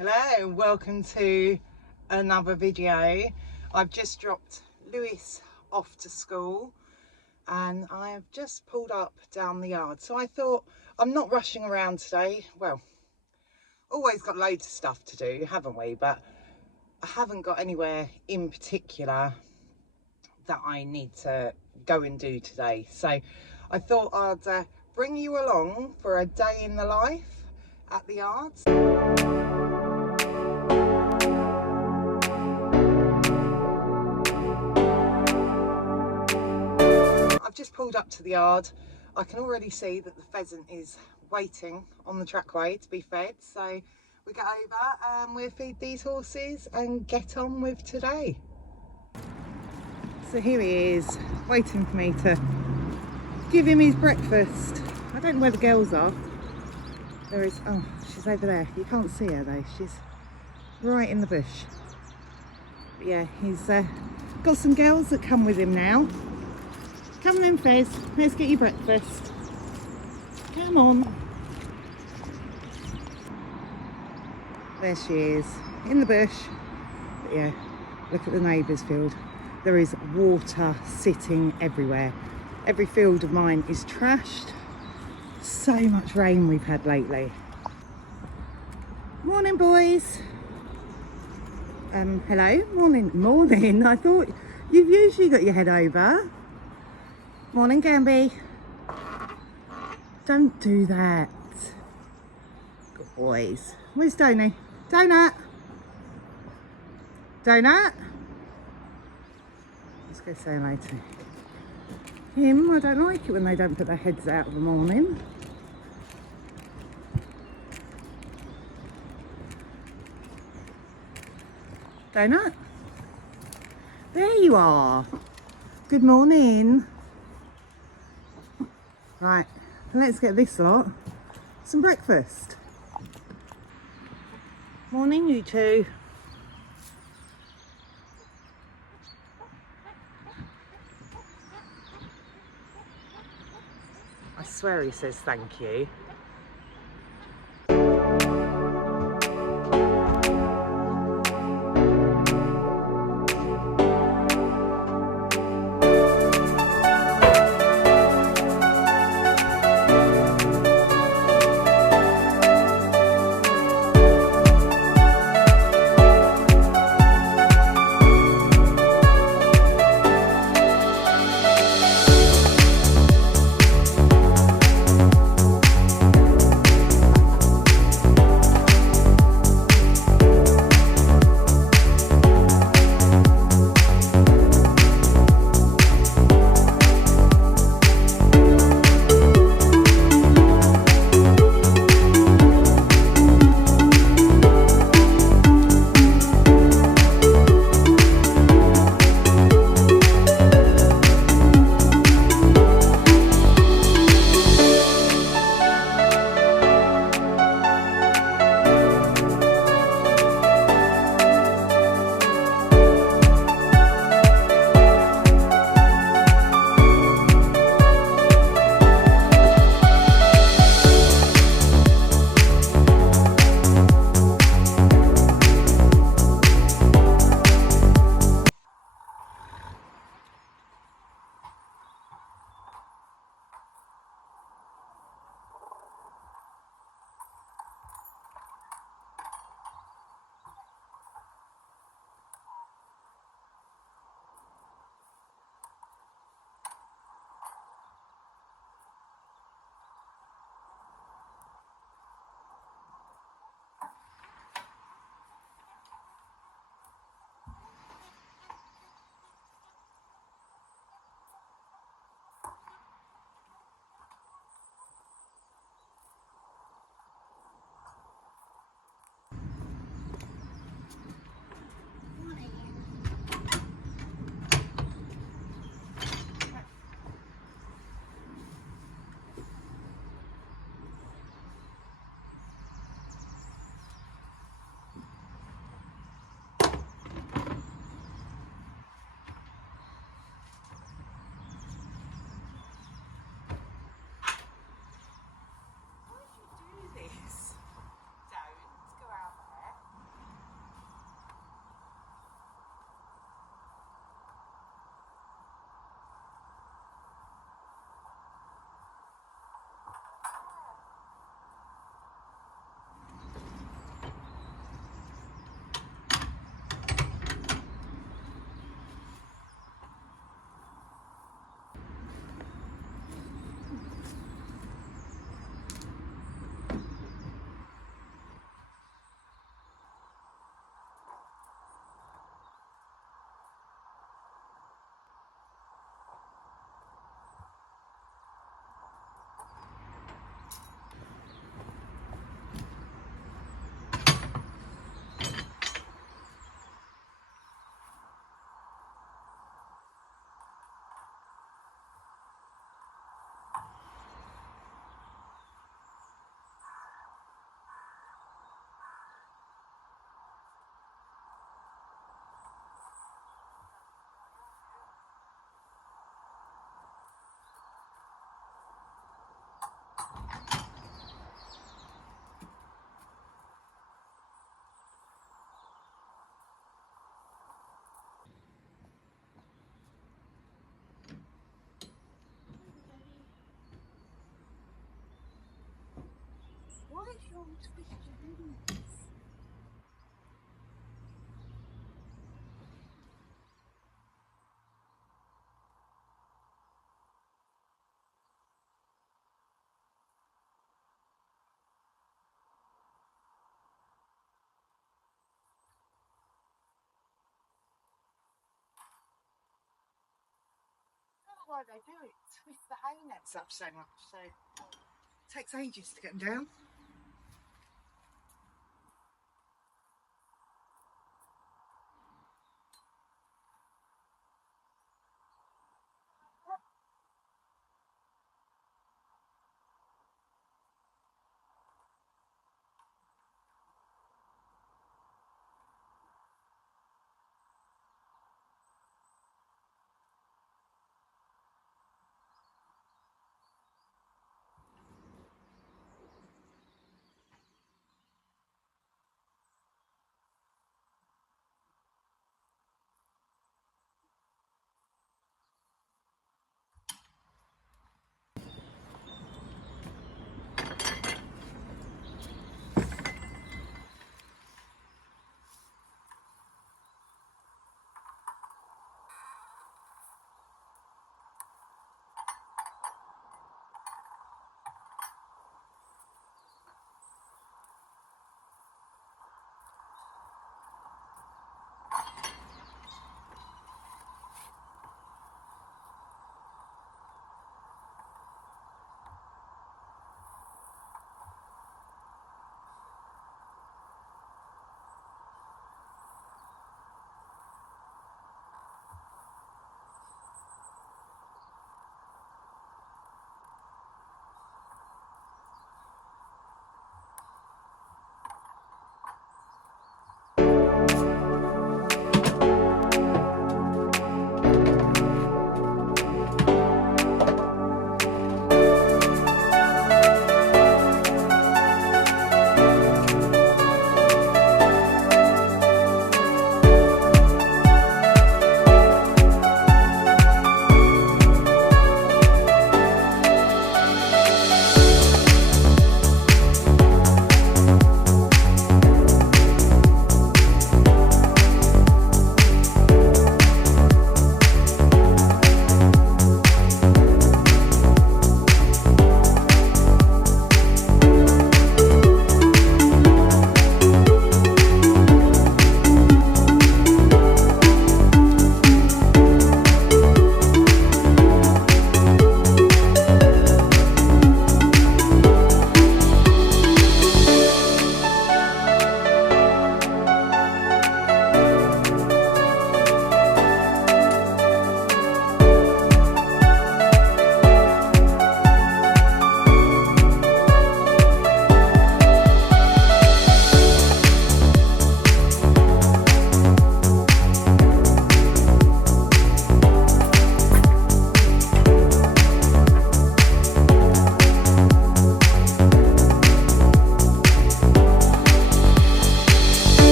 Hello, welcome to another video. I've just dropped Lewis off to school and I have just pulled up down the yard. So I thought, I'm not rushing around today. Well, always got loads of stuff to do, haven't we? But I haven't got anywhere in particular that I need to go and do today. So I thought I'd bring you along for a day in the life at the yards. I've just pulled up to the yard. I can already see that the pheasant is waiting on the trackway to be fed. So we get over and we'll feed these horses and get on with today. So here he is, waiting for me to give him his breakfast. I don't know where the girls are. There is, oh, she's over there. You can't see her though. She's right in the bush. But yeah, he's got some girls that come with him now. Come on, Fez, let's get you breakfast. Come on. There she is, in the bush. But yeah, look at the neighbour's field. There is water sitting everywhere. Every field of mine is trashed. So much rain we've had lately. Morning, boys. Hello, morning. I thought you've usually got your head over. Morning, Gamby. Don't do that. Good boys. Where's Donny? Donut. Donut. Let's go say hello to him. I don't like it when they don't put their heads out of the morning. Donut. There you are. Good morning. Right, let's get this lot some breakfast. Morning, you two. I swear he says thank you. Why they do it, twist the hay nets up so much, so it takes ages to get them down.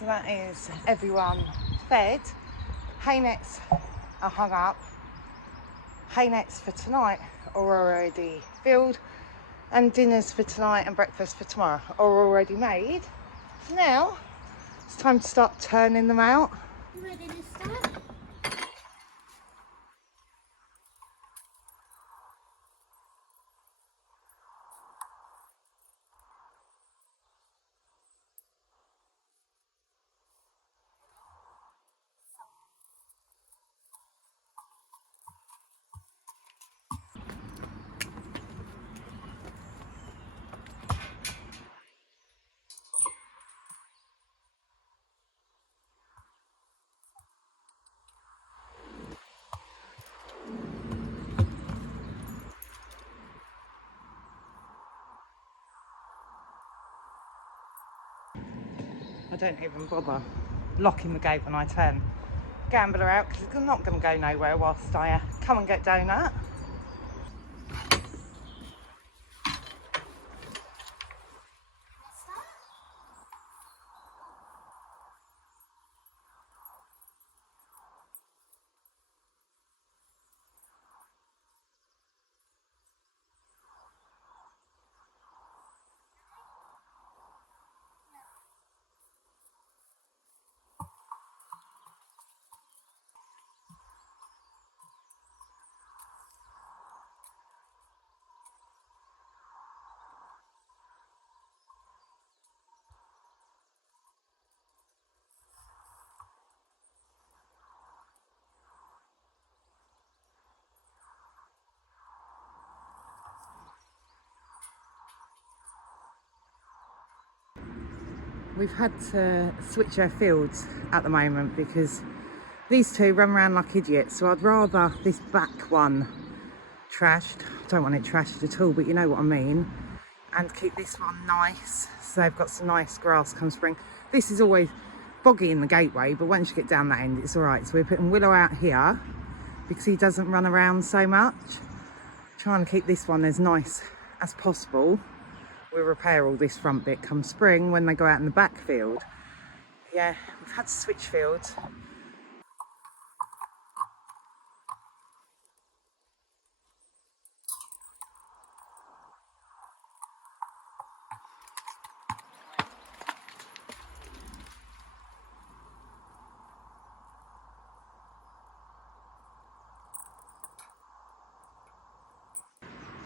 So that is everyone fed. Hay nets are hung up. Hay nets for tonight are already filled, and dinners for tonight and breakfast for tomorrow are already made. So now it's time to start turning them out. You ready to start? don't even bother locking the gate when I turn Gambler out because it's not going to go nowhere whilst I come and get Donut. We've had to switch our fields at the moment because these two run around like idiots, so I'd rather this back one trashed. I don't want it trashed at all, but you know what I mean, and keep this one nice so they've got some nice grass come spring. This is always boggy in the gateway, but once you get down that end it's all right. So we're putting Willow out here because he doesn't run around so much, trying to keep this one as nice as possible. We'll repair all this front bit come spring when they go out in the back field. Yeah, we've had to switch fields.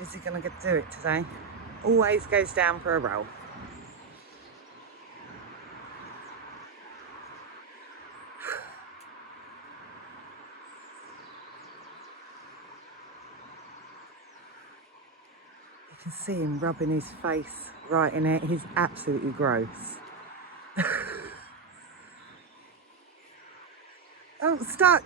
Is he going to do it today? Always goes down for a roll. You can see him rubbing his face right in it. He's absolutely gross. Oh, stuck.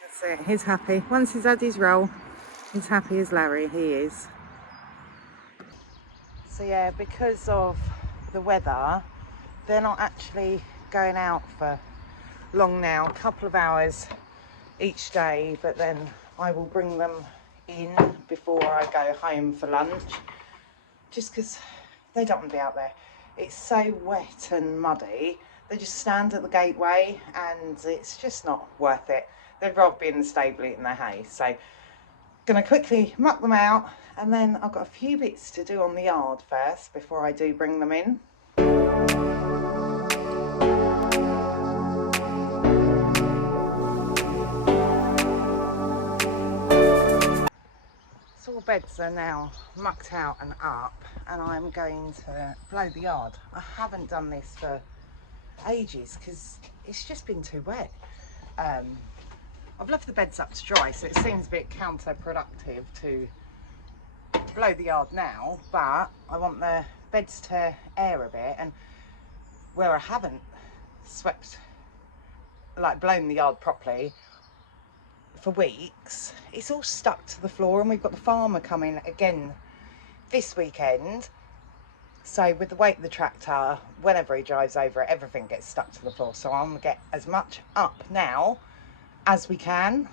That's it, he's happy. Once he's had his roll, he's happy as Larry, he is. So yeah, because of the weather, they're not actually going out for long now, a couple of hours each day, but then I will bring them in before I go home for lunch, just because they don't want to be out there. It's so wet and muddy. They just stand at the gateway and it's just not worth it. They'd rather be in the stable eating their hay. So gonna quickly muck them out, and then I've got a few bits to do on the yard first before I do bring them in. So all beds are now mucked out and up, and I'm going to blow the yard. I haven't done this for ages because it's just been too wet. I've left the beds up to dry, so it seems a bit counterproductive to blow the yard now, but I want the beds to air a bit, and where I haven't swept, like blown the yard properly for weeks, it's all stuck to the floor, and we've got the farmer coming again this weekend. So with the weight of the tractor, whenever he drives over it, everything gets stuck to the floor. So I'm gonna get as much up now as we can.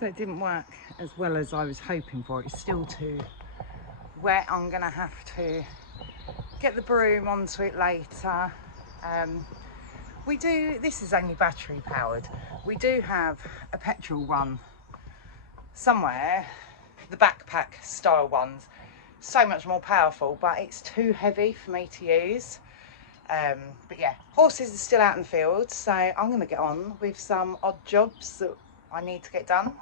So it didn't work as well as I was hoping for. It's still too wet. I'm gonna have to get the broom onto it later. This is only battery powered. We do have a petrol one somewhere the backpack style ones, so much more powerful, but it's too heavy for me to use. But yeah, horses are still out in the field, so I'm going to get on with some odd jobs that I need to get done.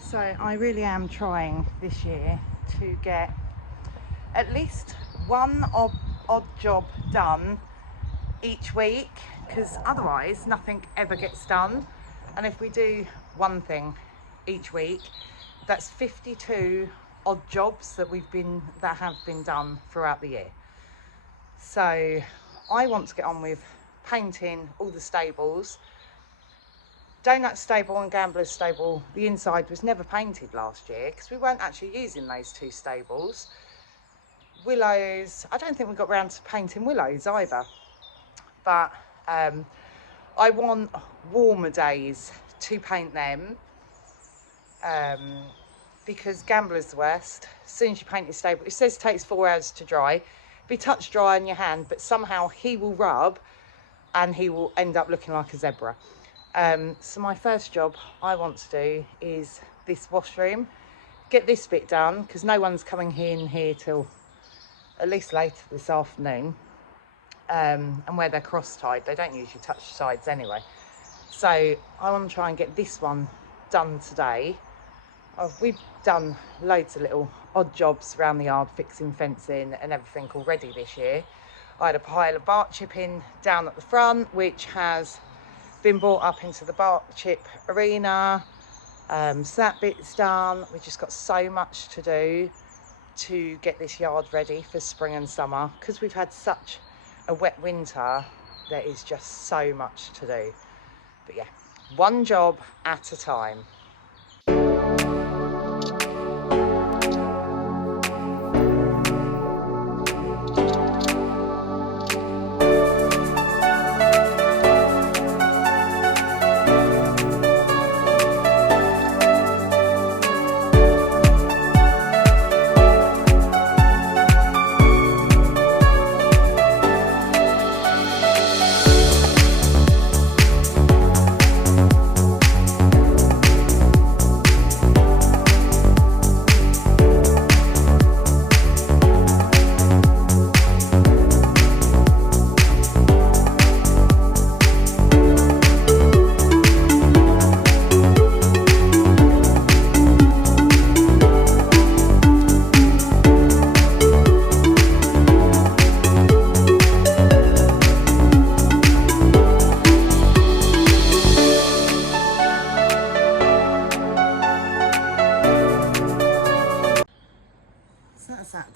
So I really am trying this year to get at least one odd job done each week, because otherwise nothing ever gets done. And if we do one thing each week, that's 52 odd jobs that have been done throughout the year. So I want to get on with painting all the stables. Donut stable and Gambler's stable, the inside was never painted last year because we weren't actually using those two stables. Willow's, I don't think we got round to painting Willow's either, but I want warmer days to paint them, because Gambler's the worst. As soon as you paint your stable, it says it takes 4 hours to dry. Be touch dry on your hand, but somehow he will rub and he will end up looking like a zebra. So my first job I want to do is this washroom, get this bit done, because no one's coming in here till at least later this afternoon. And where they're cross-tied, they don't usually touch sides anyway. So I want to try and get this one done today. We've done loads of little odd jobs around the yard, fixing fencing and everything already this year. I had a pile of bark chipping down at the front, which has been brought up into the bark chip arena. So that bit's done. We've just got so much to do to get this yard ready for spring and summer, because we've had such a wet winter. There is just so much to do. But yeah, one job at a time.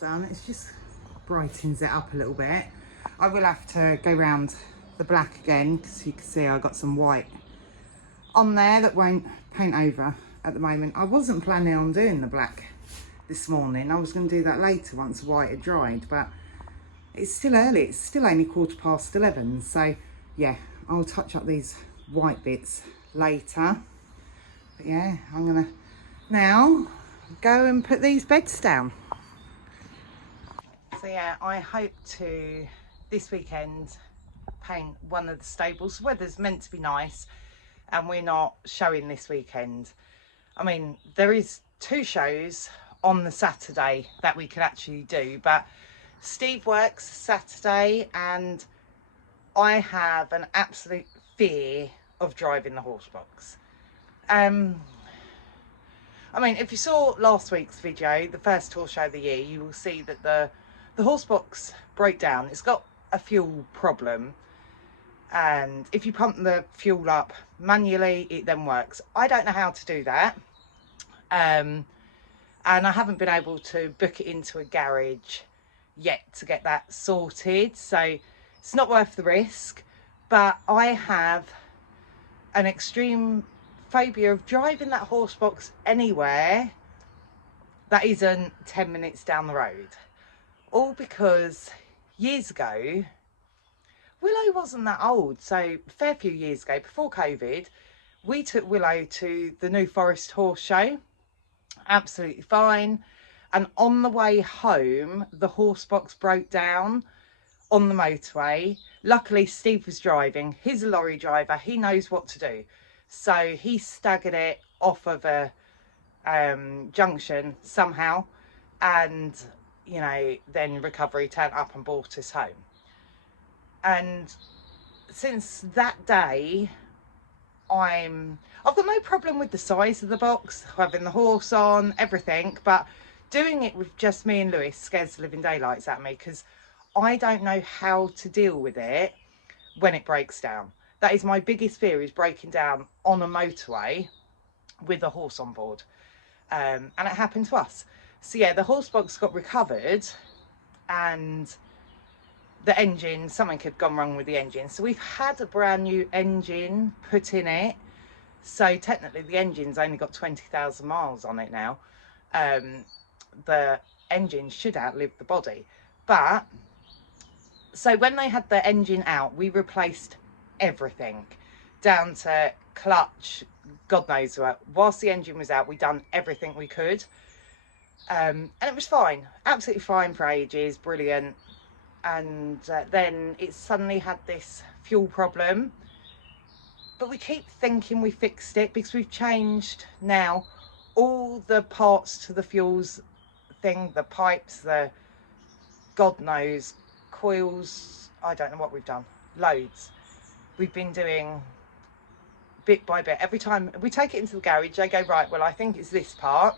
Done. It's just brightens it up a little bit. I will have to go round the black again, because you can see I got some white on there that won't paint over at the moment. I wasn't planning on doing the black this morning. I was going to do that later once the white had dried, but it's still early. It's still only 11:15, so yeah, I'll touch up these white bits later. But yeah, I'm gonna now go and put these beds down. So yeah, I hope to this weekend paint one of the stables. The weather's meant to be nice and we're not showing this weekend. I mean, there is 2 shows on the Saturday that we could actually do, but Steve works Saturday and I have an absolute fear of driving the horse box. I mean, if you saw last week's video, the first horse show of the year, you will see that the horse box broke down. It's got a fuel problem, and if you pump the fuel up manually, it then works. I don't know how to do that, and I haven't been able to book it into a garage yet to get that sorted, so it's not worth the risk. But I have an extreme phobia of driving that horse box anywhere that isn't 10 minutes down the road. All because years ago, Willow wasn't that old, so a fair few years ago, before COVID, we took Willow to the New Forest Horse Show, absolutely fine. And on the way home, the horse box broke down on the motorway. Luckily, Steve was driving. He's a lorry driver. He knows what to do. So he staggered it off of a junction somehow, and you know, then recovery turned up and brought us home. And since that day, I've got no problem with the size of the box, having the horse on, everything, but doing it with just me and Lewis scares the living daylights out of me, because I don't know how to deal with it when it breaks down. That is my biggest fear, is breaking down on a motorway with a horse on board. And it happened to us. So yeah, the horse box got recovered, and the engine, something had gone wrong with the engine. So we've had a brand new engine put in it. So technically the engine's only got 20,000 miles on it now. The engine should outlive the body. But, so when they had the engine out, we replaced everything, down to clutch, God knows what. Whilst the engine was out, we done everything we could. And it was fine, absolutely fine for ages, brilliant. And then it suddenly had this fuel problem, but we keep thinking we fixed it, because we've changed now all the parts to the fuels thing, the pipes, the God knows, coils, I don't know what we've done, loads. We've been doing bit by bit. Every time we take it into the garage, they go, right, well, I think it's this part,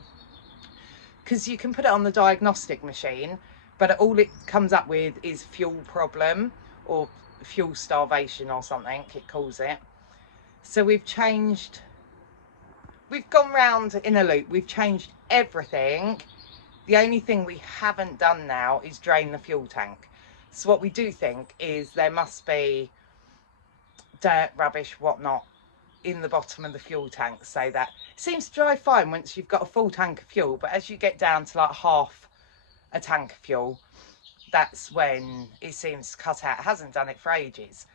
because you can put it on the diagnostic machine, but all it comes up with is fuel problem, or fuel starvation or something it calls it. So we've gone round in a loop, we've changed everything. The only thing we haven't done now is drain the fuel tank. So what we do think is there must be dirt, rubbish, whatnot in the bottom of the fuel tank, so that it seems to drive fine once you've got a full tank of fuel, but as you get down to like half a tank of fuel, that's when it seems to cut out. It hasn't done it for ages.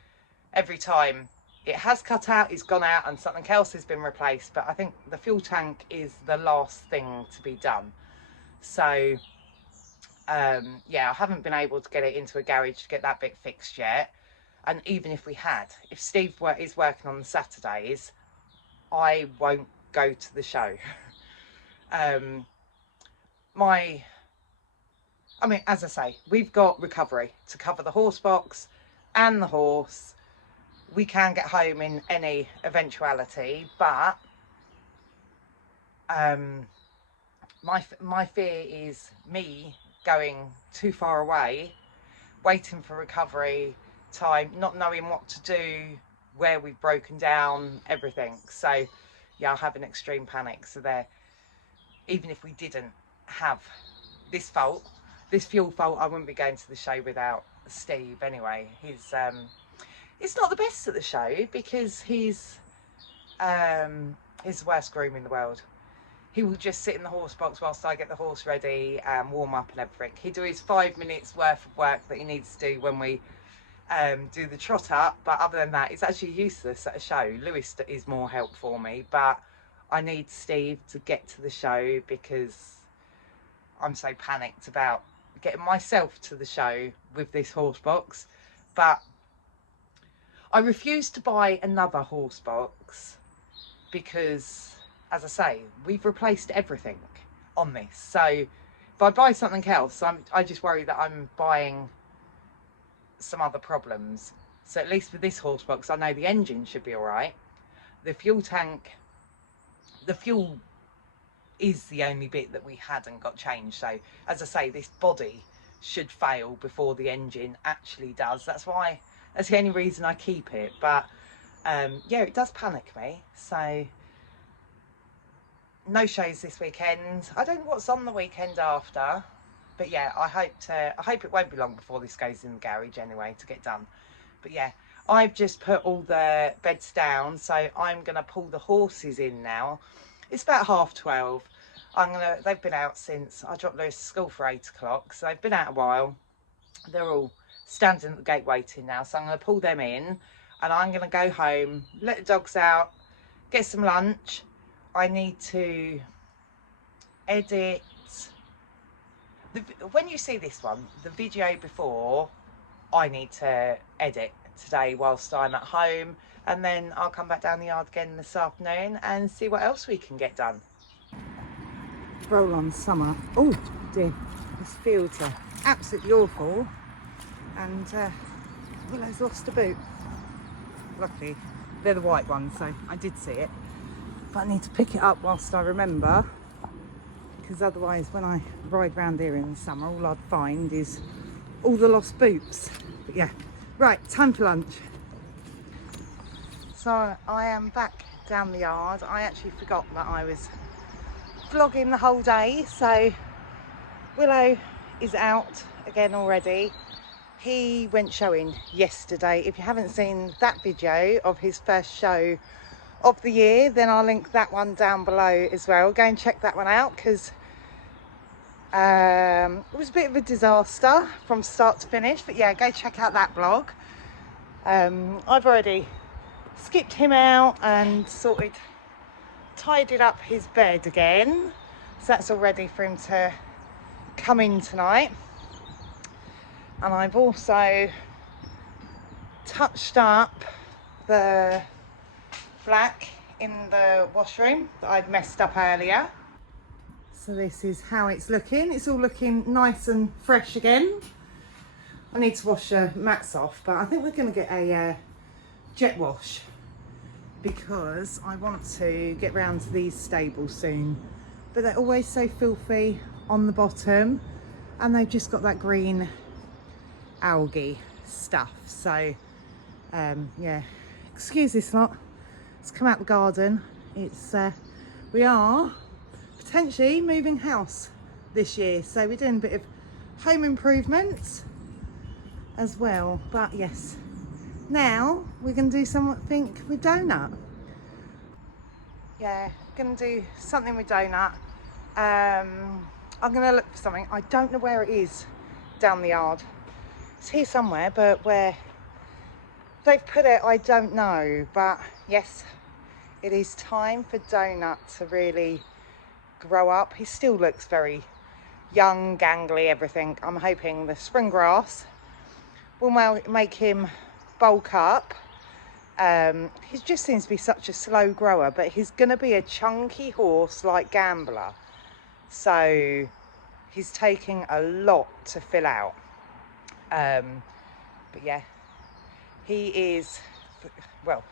Every time it has cut out, it's gone out and something else has been replaced, but I think the fuel tank is the last thing to be done. So yeah, I haven't been able to get it into a garage to get that bit fixed yet. And even if we had, if Steve is working on the Saturdays, I won't go to the show. I mean, as I say, we've got recovery to cover the horse box and the horse. We can get home in any eventuality, but my fear is me going too far away, waiting for recovery time, not knowing what to do, where we've broken down, everything. So yeah, I'll have an extreme panic. So there, even if we didn't have this fault, this fuel fault, I wouldn't be going to the show without Steve anyway. He's it's not the best at the show, because he's the worst groom in the world. He will just sit in the horse box whilst I get the horse ready and warm up and everything. He do his 5 minutes worth of work that he needs to do when we do the trot up, but other than that, it's actually useless at a show. Lewis is more help for me, but I need Steve to get to the show, because I'm so panicked about getting myself to the show with this horse box. But I refuse to buy another horse box, because, as I say, we've replaced everything on this. So if I buy something else, I just worry that I'm buying some other problems. So at least with this horse box, I know the engine should be all right. The fuel tank, the fuel is the only bit that we hadn't got changed. So as I say, this body should fail before the engine actually does. That's the only reason I keep it. But yeah, it does panic me. So no shows this weekend. I don't know what's on the weekend after, but yeah, I hope it won't be long before this goes in the garage anyway to get done. But yeah, I've just put all the beds down, so I'm gonna pull the horses in now. It's about 12:30. They've been out since I dropped Lewis to school for 8 o'clock, so they've been out a while. They're all standing at the gate waiting now, so I'm gonna pull them in, and I'm gonna go home, let the dogs out, get some lunch. I need to edit. When you see this one, the video before, I need to edit today whilst I'm at home, and then I'll come back down the yard again this afternoon and see what else we can get done. roll-on summer. Oh dear, this fields are absolutely awful, and Willow's lost a boot. Luckily they're the white ones, so I did see it, but I need to pick it up whilst I remember, because otherwise when I ride round here in the summer all I'd find is all the lost boots. But yeah, right, time for lunch. So I am back down the yard. I actually forgot that I was vlogging the whole day. So Willow is out again already. He went showing yesterday. If you haven't seen that video of his first show of the year, then I'll link that one down below as well. Go and check that one out, because it was a bit of a disaster from start to finish. But yeah, go check out that vlog. I've already skipped him out and tidied up his bed again, so that's all ready for him to come in tonight. And I've also touched up the black in the washroom that I'd messed up earlier. So this is how it's looking. It's all looking nice and fresh again. I need to wash the mats off, but I think we're going to get a jet wash, because I want to get round to these stables soon, but they're always so filthy on the bottom, and they've just got that green algae stuff. So yeah, excuse this lot. It's come out the garden. It's we are potentially moving house this year, so we're doing a bit of home improvements as well. But yes, now we're going to do something with Donut. Yeah, going to do something with Donut. I'm going to look for something. I don't know where it is down the yard. It's here somewhere, but where they've put it, I don't know. But yes, it is time for Donut to really grow up. He still looks very young, gangly, everything. I'm hoping the spring grass will make him bulk up. He just seems to be such a slow grower, but he's going to be a chunky horse like Gambler, so he's taking a lot to fill out. But yeah, he is, well,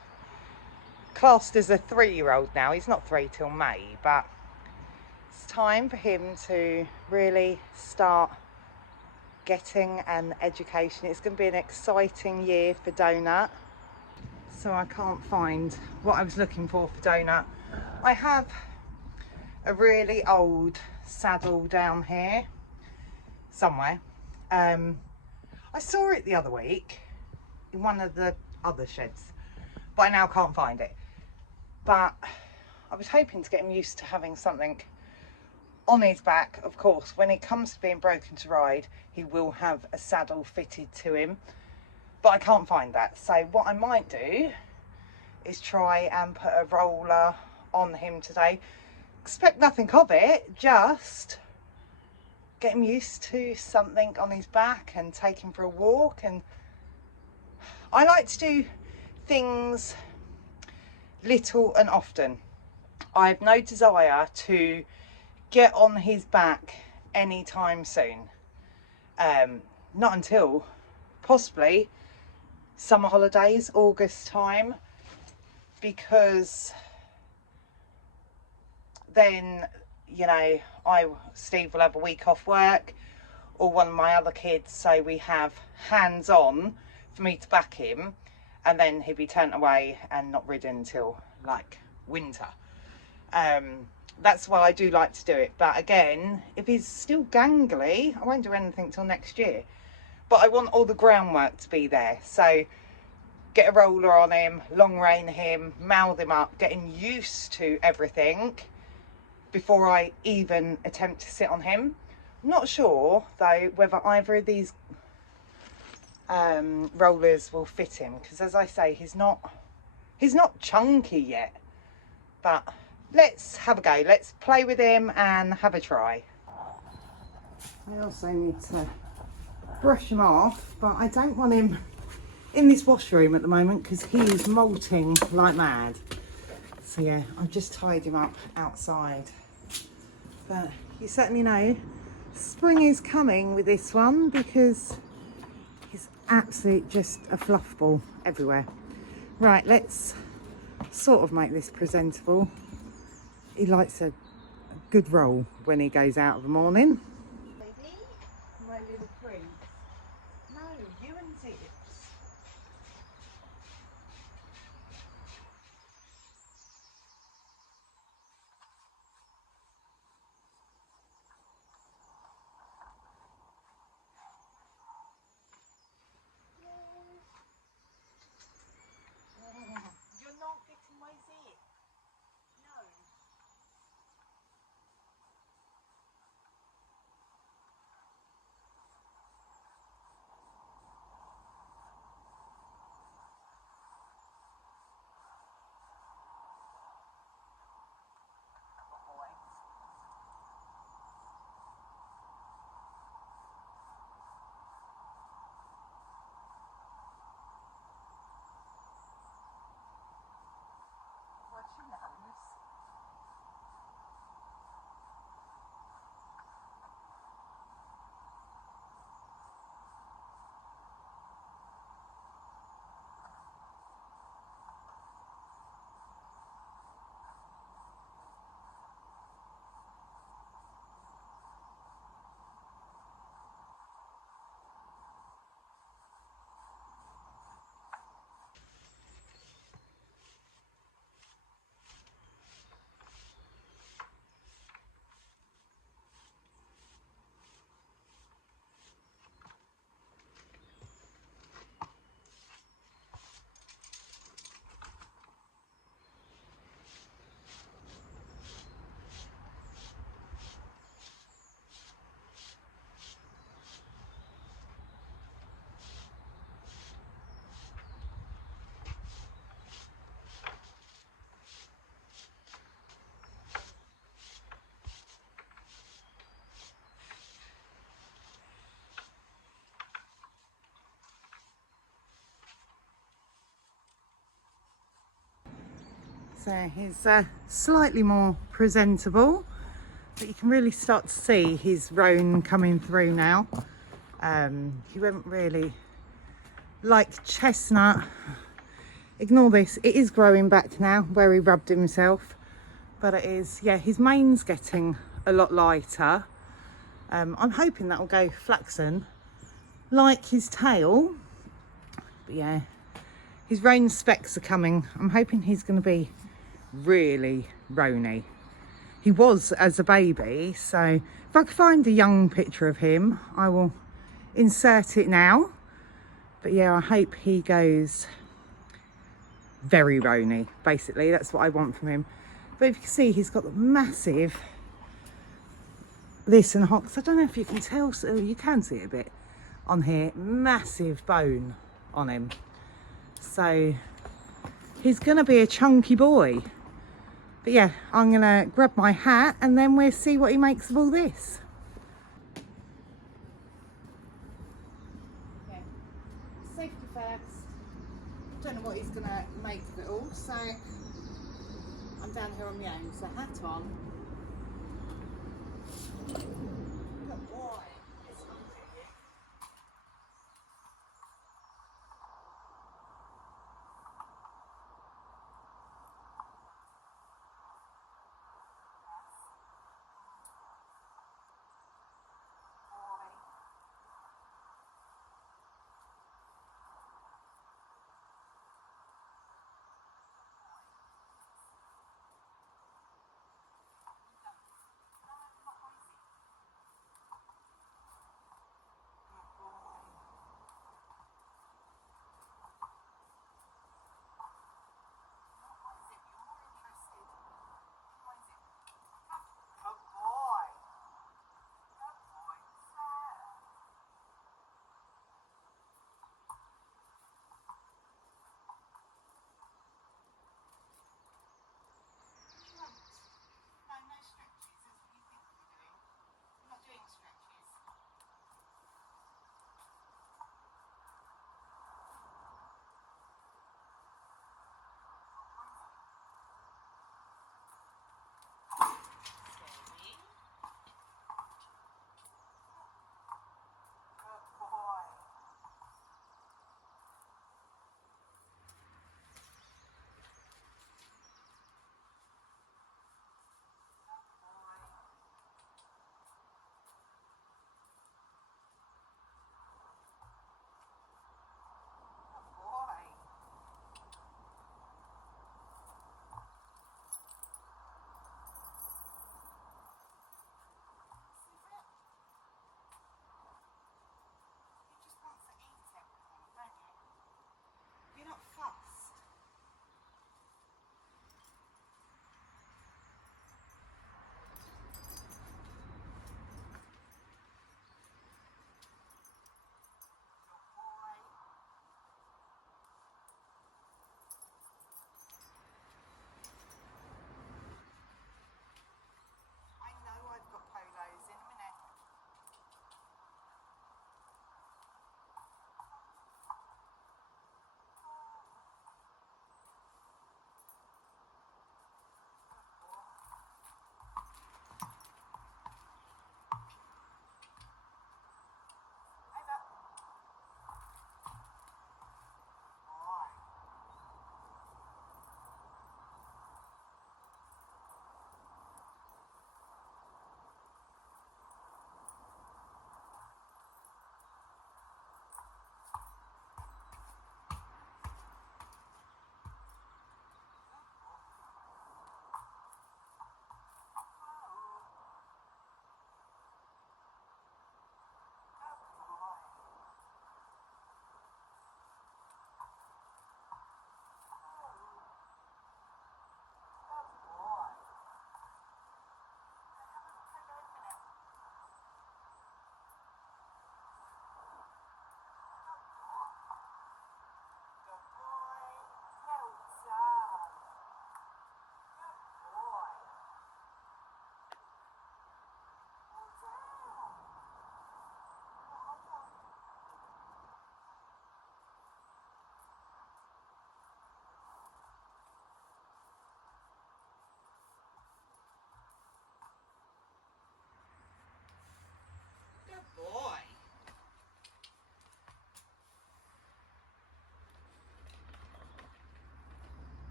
classed as a 3-year-old now. He's not 3 till May, but it's time for him to really start getting an education. It's going to be an exciting year for Donut. So I can't find what I was looking for Donut. I have a really old saddle down here somewhere. I saw it the other week in one of the other sheds, but I now can't find it. But I was hoping to get him used to having something on his back. Of course, when it comes to being broken to ride, he will have a saddle fitted to him, but I can't find that. So what I might do is try and put a roller on him today. Expect nothing of it, just get him used to something on his back and take him for a walk. And I like to do things little and often. I have no desire to get on his back anytime soon. Not until possibly summer holidays, August time, because then, you know, Steve will have a week off work, or one of my other kids, so we have hands on for me to back him, and then he'll be turned away and not ridden until like winter. That's why I do like to do it. But again, if he's still gangly, I won't do anything till next year. But I want all the groundwork to be there. So get a roller on him, long rein him, mouth him up, get him used to everything before I even attempt to sit on him. I'm not sure though whether either of these rollers will fit him, because as I say, he's not chunky yet. But let's have a go. Let's play with him and have a try. I also need to brush him off, but I don't want him in this washroom at the moment because he's molting like mad. So yeah, I've just tied him up outside. But you certainly know spring is coming with this one, because he's absolutely just a fluff ball everywhere. Right, let's sort of make this presentable. He likes a good roll when he goes out of the morning. Baby, my little prince. No, you and Zips. You're not getting my zip. No. Watch your nose. So he's slightly more presentable, but you can really start to see his roan coming through now. He went really like chestnut. Ignore this, it is growing back now where he rubbed himself, but it is, yeah, his mane's getting a lot lighter. I'm hoping that will go flaxen like his tail, but yeah, his roan specs are coming. I'm hoping he's going to be really roany. He was as a baby, so if I can find a young picture of him, I will insert it now. But yeah, I hope he goes very roany. Basically, that's what I want from him. But if you can see, he's got the massive this and hocks. I don't know if you can tell, so you can see it a bit on here. Massive bone on him. So he's gonna be a chunky boy. But yeah, I'm gonna grab my hat and then we'll see what he makes of all this. Yeah, safety first. Don't know what he's gonna make of it all, so I'm down here on my own, so hat on. Good boy. It's hungry.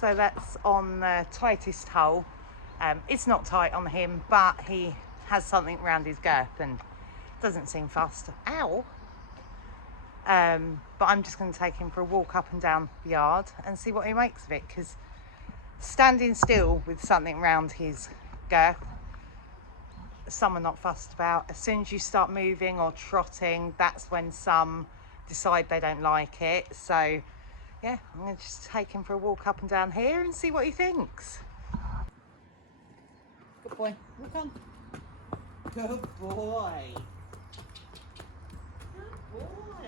So that's on the tightest hole. It's not tight on him, but he has something around his girth and doesn't seem fussed. Ow! But I'm just going to take him for a walk up and down the yard and see what he makes of it, because standing still with something around his girth, some are not fussed about. As soon as you start moving or trotting, that's when some decide they don't like it. So yeah, I'm going to just take him for a walk up and down here and see what he thinks. Good boy. Look on. Good boy. Good boy.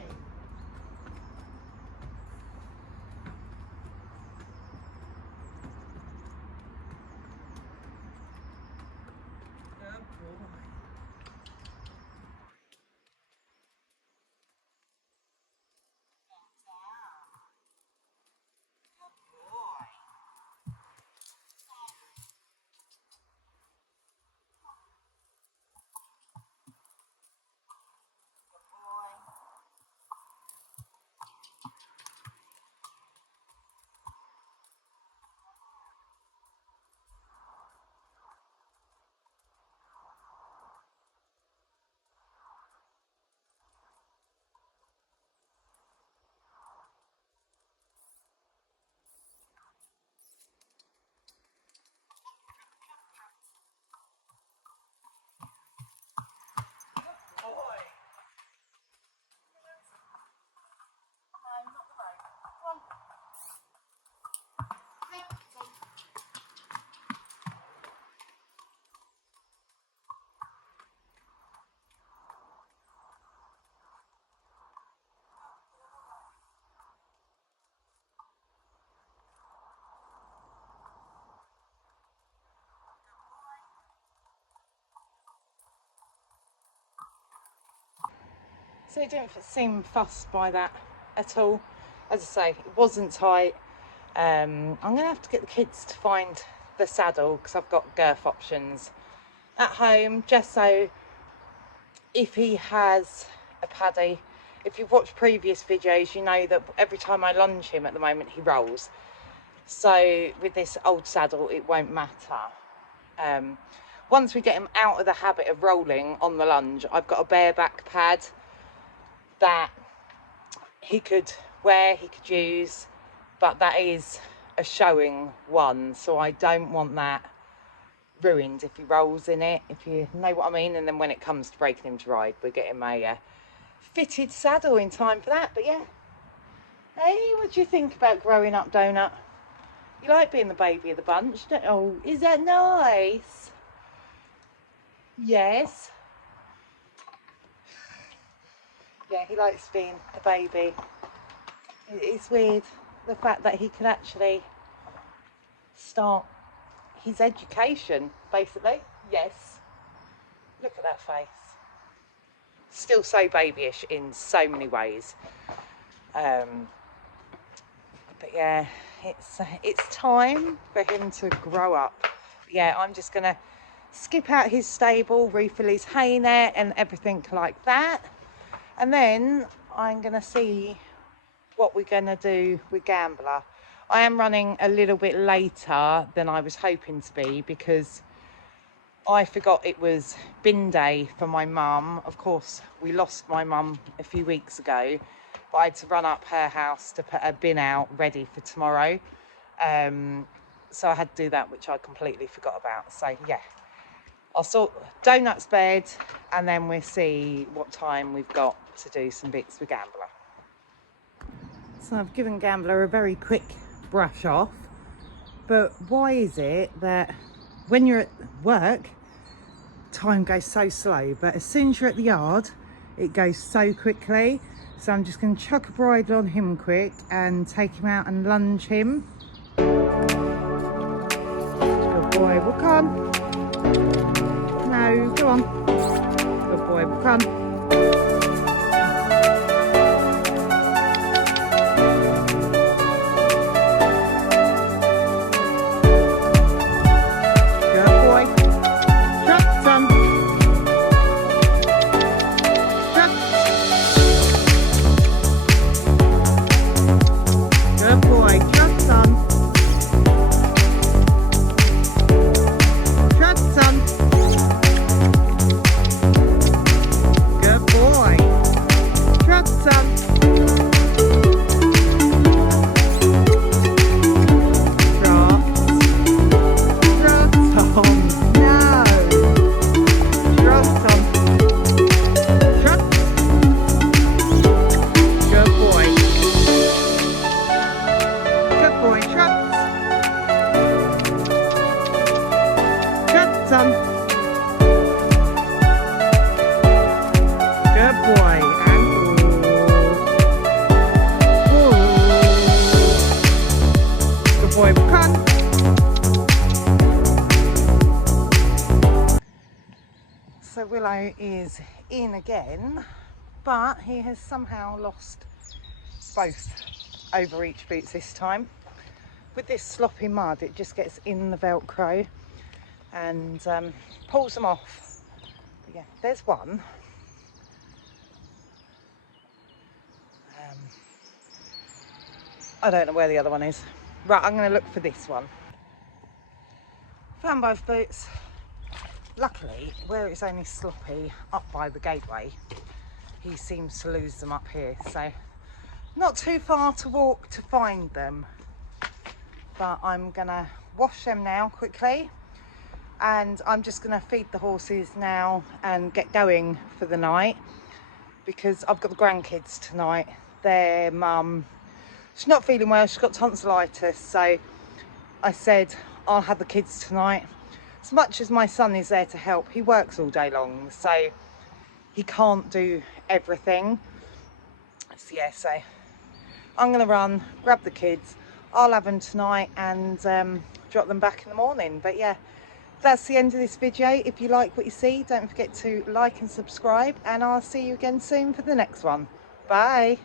So he didn't seem fussed by that at all. As I say, it wasn't tight. I'm going to have to get the kids to find the saddle, because I've got girth options at home, just so if he has a paddy. If you've watched previous videos, you know that every time I lunge him at the moment, he rolls. So with this old saddle, it won't matter. Once we get him out of the habit of rolling on the lunge, I've got a bareback pad that he could wear, he could use, but that is a showing one, so I don't want that ruined if he rolls in it, if you know what I mean. And then when it comes to breaking him to ride, we'll get him a fitted saddle in time for that. But yeah, hey, what do you think about growing up, Donut? You like being the baby of the bunch, don't you? Oh, is that nice? Yes. Yeah, he likes being a baby. It's weird, the fact that he could actually start his education, basically. Yes. Look at that face. Still so babyish in so many ways. But yeah, it's time for him to grow up. Yeah, I'm just going to skip out his stable, refill his hay net and everything like that. And then I'm going to see what we're going to do with Gambler. I am running a little bit later than I was hoping to be, because I forgot it was bin day for my mum. Of course, we lost my mum a few weeks ago, but I had to run up her house to put a bin out ready for tomorrow. So I had to do that, which I completely forgot about. So yeah, I'll sort Donut's bed and then we'll see what time we've got to do some bits with Gambler. So I've given Gambler a very quick brush off, but why is it that when you're at work, time goes so slow, but as soon as you're at the yard, it goes so quickly? So I'm just going to chuck a bridle on him quick and take him out and lunge him. Good boy, walk on. No, go on. Good boy, walk on. Willow is in again, but he has somehow lost both over each boots this time. With this sloppy mud, it just gets in the Velcro and pulls them off. But yeah, there's one. I don't know where the other one is. Right, I'm going to look for this one. Found both boots. Luckily, where it's only sloppy up by the gateway, he seems to lose them up here. So not too far to walk to find them. But I'm going to wash them now quickly. And I'm just going to feed the horses now and get going for the night. Because I've got the grandkids tonight. Their mum, she's not feeling well, she's got tonsillitis. So I said I'll have the kids tonight. As much as my son is there to help, he works all day long, so he can't do everything. So yeah, so I'm going to run, grab the kids. I'll have them tonight and drop them back in the morning. But yeah, that's the end of this video. If you like what you see, don't forget to like and subscribe, and I'll see you again soon for the next one. Bye.